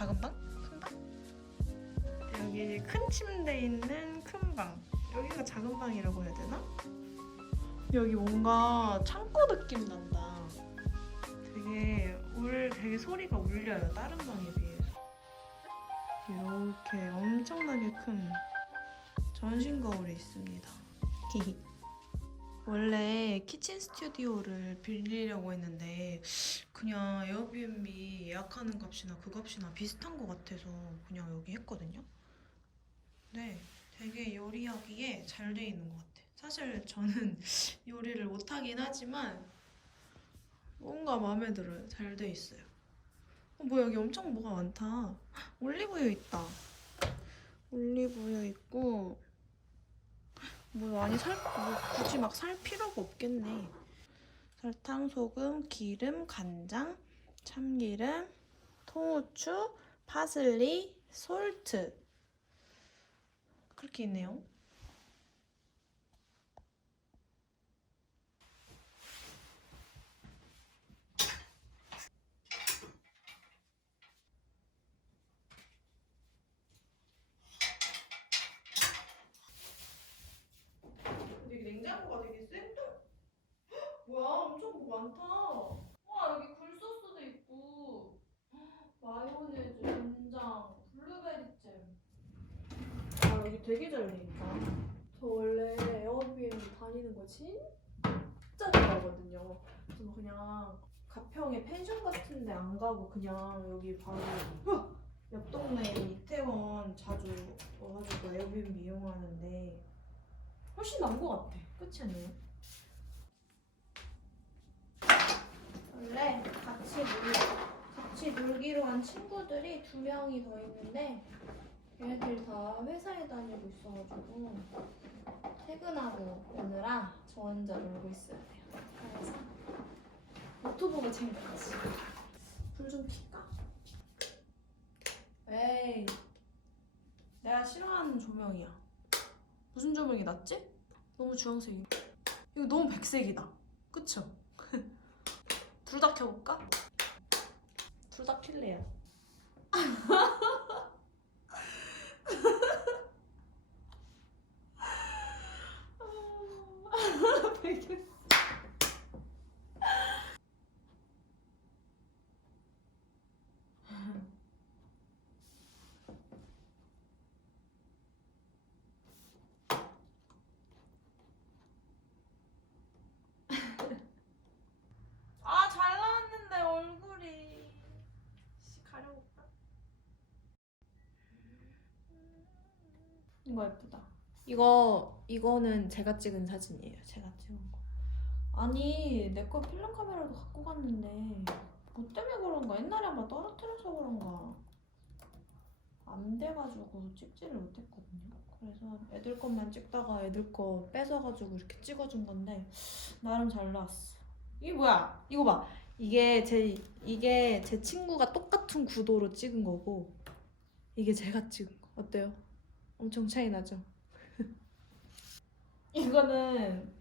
작은 방? 큰 방? 여기 큰 침대 있는 큰 방. 여기가 작은 방이라고 해야 되나? 여기 뭔가 창고 느낌 난다. 되게 울 되게 소리가 울려요. 다른 방에 비해서. 이렇게 엄청나게 큰 전신 거울이 있습니다. 원래 키친 스튜디오를 빌리려고 했는데 그냥 에어비앤비 예약하는 값이나 그 값이나 비슷한 것 같아서 그냥 여기 했거든요. 네, 되게 요리하기에 잘 돼 있는 것 같아. 사실 저는 요리를 못하긴 하지만 뭔가 마음에 들어요. 잘 돼 있어요. 어, 뭐야 여기 엄청 뭐가 많다. 헉, 올리브유 있다. 올리브유 있고 뭐 많이 살 뭐 굳이 막 살 필요가 없겠네. 설탕, 소금, 기름, 간장, 참기름, 통후추, 파슬리, 솔트 그렇게 있네요. 여기 냉장고가 되게 센데? 뭐야 엄청 뭐 많다. 와 여기 굴소스도 있고 마요네즈, 된장, 블루베리 잼. 아 여기 되게 잘 되니까. 저 원래 에어비앤비 다니는 거 진짜 좋아하거든요. 그래서 그냥 가평에 펜션 같은데 안 가고 그냥 여기 바로! 옆 동네 이태원 자주 와가지고 에어비앤비 이용하는데 훨씬 나은 것 같아. 그렇지 않나요? 원래 같이 놀 같이 놀기로 한 친구들이 두 명이 더 있는데 얘네들 다 회사에 다니고 있어가지고 퇴근하고 오느라 저 혼자 놀고 있어야 돼요. 그래서 노트북을 챙겨갔지. 불좀 켤까? 에이, 내가 싫어하는 조명이야. 무슨 조명이 낫지? 너무 주황색이. 이거 너무 백색이다. 그쵸? 둘 다 켜볼까? 둘 다 킬래요. 백색. 아, 잘 나왔는데 얼굴이. 씨, 가려볼까? 이거 예쁘다. 이거 이거는 제가 찍은 사진이에요. 제가 찍은 거. 아니, 내 거 필름 카메라도 갖고 갔는데 뭐 때문에 그런가? 옛날에 한번 떨어뜨려서 그런가? 안 돼가지고 찍지를 못했거든요. 그래서 애들 것만 찍다가 애들 거 뺏어가지고 이렇게 찍어준 건데 나름 잘 나왔어. 이게 뭐야? 이거 봐. 이게 제 이게 제 친구가 똑같은 구도로 찍은 거고 이게 제가 찍은 거 어때요? 엄청 차이 나죠? 이거는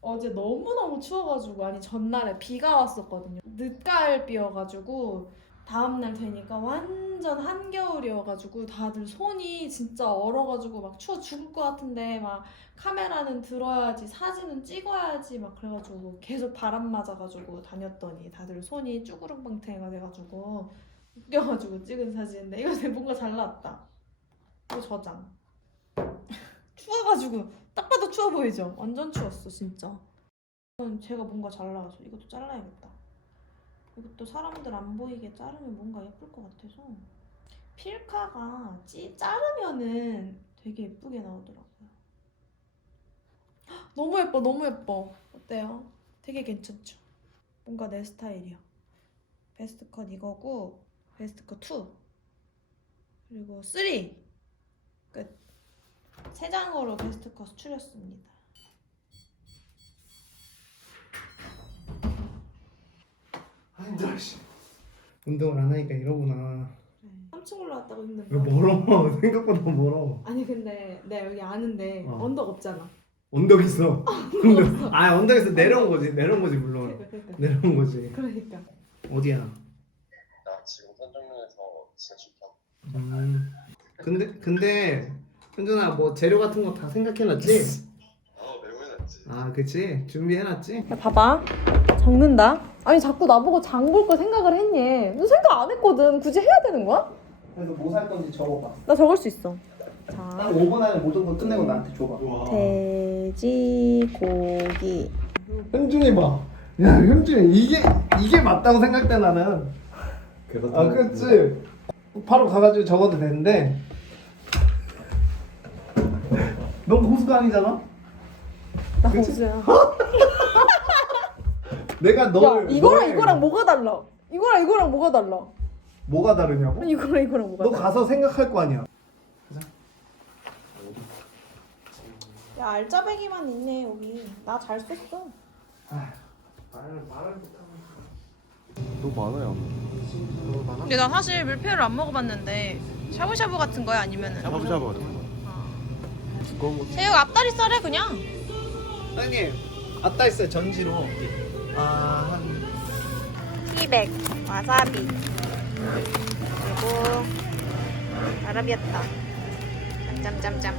어제 너무너무 추워가지고 아니 전날에 비가 왔었거든요 늦가을비여가지고 다음날 되니까 완전 한겨울이어가지고 다들 손이 진짜 얼어가지고 막 추워 죽을 것 같은데 막 카메라는 들어야지 사진은 찍어야지 막 그래가지고 계속 바람 맞아가지고 다녔더니 다들 손이 쭈구릉방탱이가 돼가지고 웃겨가지고 찍은 사진인데 이거 뭔가 잘 나왔다 이거 저장. 추워가지고 딱 봐도 추워 보이죠? 완전 추웠어 진짜. 이건 제가 뭔가 잘 나와서 이것도 잘라야겠다. 이것도 사람들 안 보이게 자르면 뭔가 예쁠 것 같아서. 필카가 찌 자르면은 되게 예쁘게 나오더라고요. 헉, 너무 예뻐 너무 예뻐. 어때요? 되게 괜찮죠? 뭔가 내 스타일이야. 베스트 컷 이거고 베스트 컷 2 그리고 3 끝. 세 장으로 베스트 컷 추렸습니다. 앉아 씨. 운동을 안 하니까 이러구나. 3층 올라왔다고 이거 거. 멀어. 생각보다 멀어. 아니 근데 내가 여기 아는데 어. 언덕 없잖아. 언덕 있어. 언덕. 아 언덕에서 내려온 거지. 내려온 거지 물론. 그러니까. 내려온 거지. 그러니까. 어디야? 음. 근데 근데 현준아 뭐 재료 같은 거 다 생각해놨지? 아 메모해놨지 아 그치 준비해놨지? 야 봐봐 적는다 아니 자꾸 나보고 장볼거 생각을 했니 너 생각 안 했거든 굳이 해야 되는 거야? 그래서 뭐 살 건지 적어봐 나 적을 수 있어 자딱 5분 안에 모든 걸 끝내고 나한테 줘봐 돼지고기 현준이 봐. 야 현준이 이게 이게 맞다고 생각돼 나는. 아 그렇지. 바로 가가지고 적어도 되는데. 넌 고수가 아니잖아. 나 그치? 고수야. 내가 야 너를 이거랑 너의- 이거랑 뭐가 달라? 이거랑 이거랑 뭐가 달라? 뭐가 다르냐고? 아니 이거랑 이거랑 뭐가 너 달라? 가서 생각할 거 아니야. 야 알짜배기만 있네 여기. 나 잘 썼어. 말을 말을 못하고. 너무 많아요. 근데 나 사실 밀푀를 안 먹어봤는데 샤브샤브 같은 거야 아니면은? 샤브샤브 같은 거 두꺼운 거 새우 앞다리살에 그냥. 사장님 아따 있어요 전지로. 아한 티백. 와사비. 그리고 아라비아타 짬짬짬짬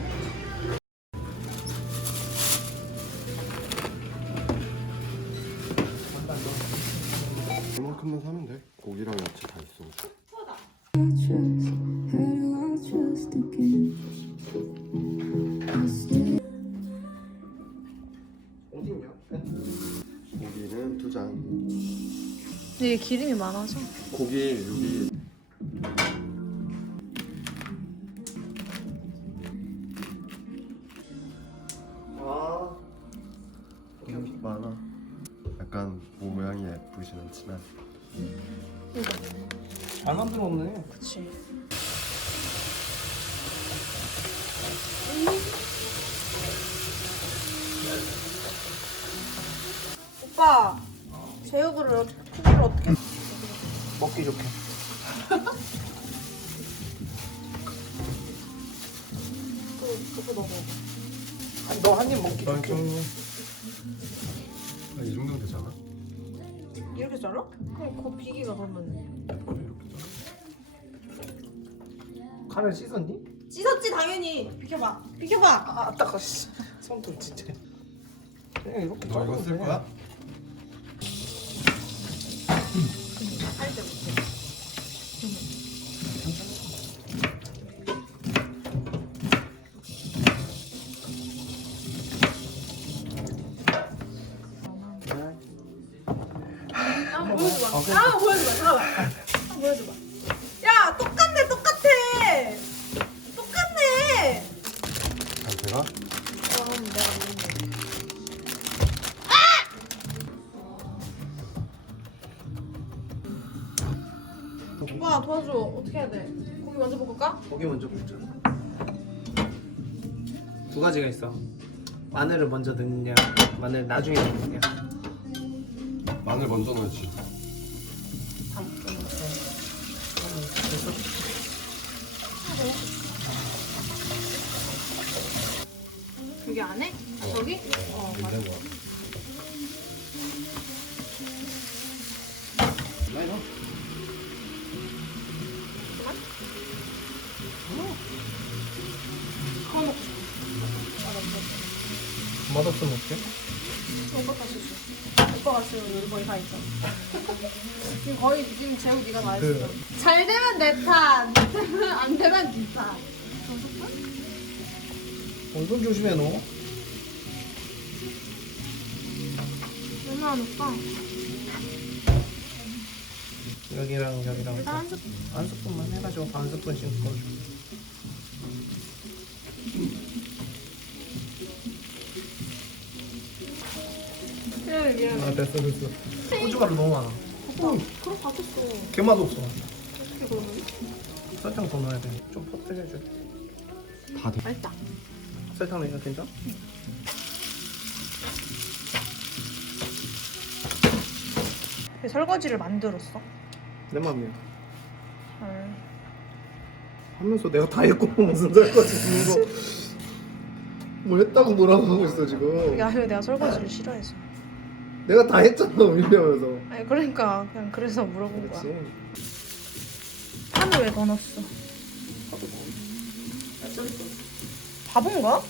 되게 기름이 많아서. 고기 여기. 아. 음, 많아. 약간 모양이 예쁘진 않지만. 잘 만들었네. 그치. 오빠 제육을 먹기 좋게. 그거 넣어 너 한 입 먹기 좋게. 아, 이 정도면 되잖아 이렇게 잘라? 그럼 그 비기가 이렇게 잘라 칼을 씻었니? 찢었지 당연히 비켜봐 비켜봐 아 따가 씨. 손톱 진짜. 그냥 이렇게 너 이거 쓸 돼. 거야? 보여줘봐 아 보여줘봐 잠깐만 아 보여줘봐 야 똑같네 똑같아 똑같네 잘 되나? 그럼 내가 오빠 도와줘 어떻게 해야 돼? 고기 먼저 볶을까? 고기 먼저 굽자. 두 가지가 있어. 마늘을 먼저 넣느냐, 마늘 나중에 넣느냐. 마늘 먼저 넣지 여기 안에? 아, 저기? 어 맞아 많이 넣어. 먹고 맛없으면 어떡해? 오빠 지금 여기 거의 다 있잖아 지금 거의 지금 재우 네가 다 했어 그- 잘 되면 내탄 안 되면 니탄 엄청 조심해 너. 얼마나 넣을까? 여기랑 여기랑 일단 한 스푼 한 스푼만 해가지고 반 스푼씩 넣어줘. 미안해 아 됐어 됐어. 고춧가루 너무 많아. 오빠 그럼 받았어 개맛 없어. 어떻게 그러면? 설탕 더 넣어야 돼. 좀 퍼뜨려줘. 다 돼. 맛있다 설탕 넣으면 괜찮아? 설거지를 만들었어 내 맘이야. 헐. 하면서 내가 다 했고 무슨 설거지 주는 거. 뭐 했다고 뭐라고 하고 있어 지금. 야 이거 내가 설거지를 싫어해서 내가 다 했잖아 밀려면서. 아니 그러니까 그냥 그래서 물어본 거야 그렇지. 파는 왜더 넣었어? 바본가?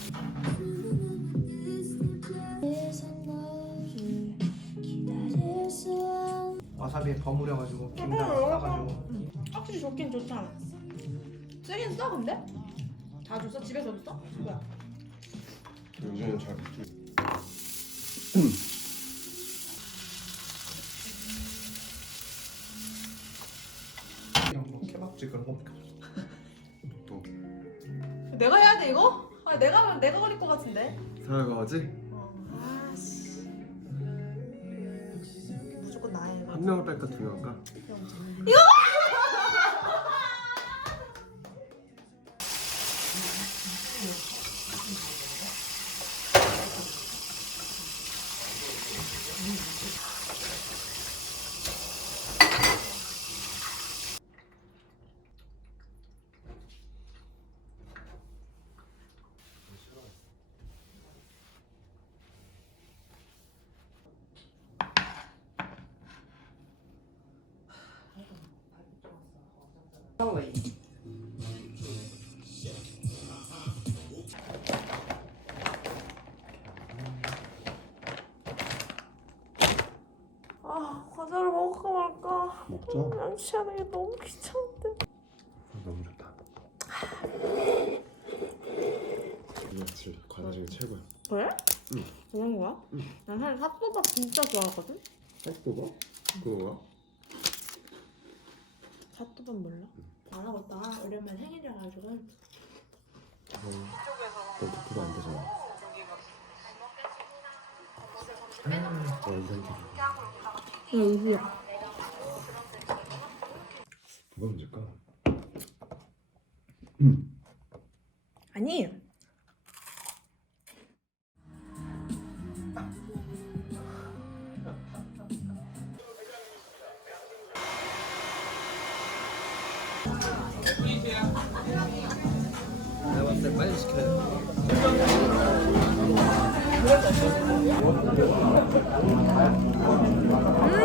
와사비에 버무려가지고 김장 싸가지고 확실히 좋긴 좋잖아. 쓰긴 써 근데? 다 줬어? 집에서도 써? 뭐야? 요즘엔 잘 뭐 케밥집 그런 없어 또 내가 해야 돼 이거? 아 내가 하면 내가 걸릴 것 같은데. 사야가지 아씨. 무조건 나야 이거. 한 명을 뺄까 두명 할까? 아 과자를 먹을까 말까. 먹자. 양치하는 게 너무 귀찮은데. 너무 좋다. 이거 진짜 과자 중에 최고야. 그래? 응. 그런 거야? 응. 난 사실 핫도밥 진짜 좋아하거든. 핫도그? 그거야? 핫도밥 몰라? 안 하고 있다가 오랜만에 생일이라가지고 너 도크가 안 되잖아. 어, 인상캐. 야 우수야. 뭐가 문제일까? 아니 돼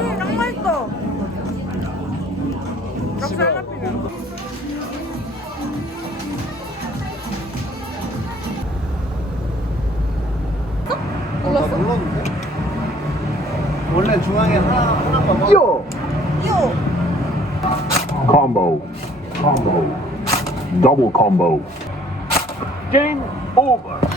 음딱 맛있어. 역시 할라피뇨. 몰랐어? 나 몰랐는데? 원래 중앙에 하나, 하나만 넣어 요. Combo. Combo. Double combo. Game over.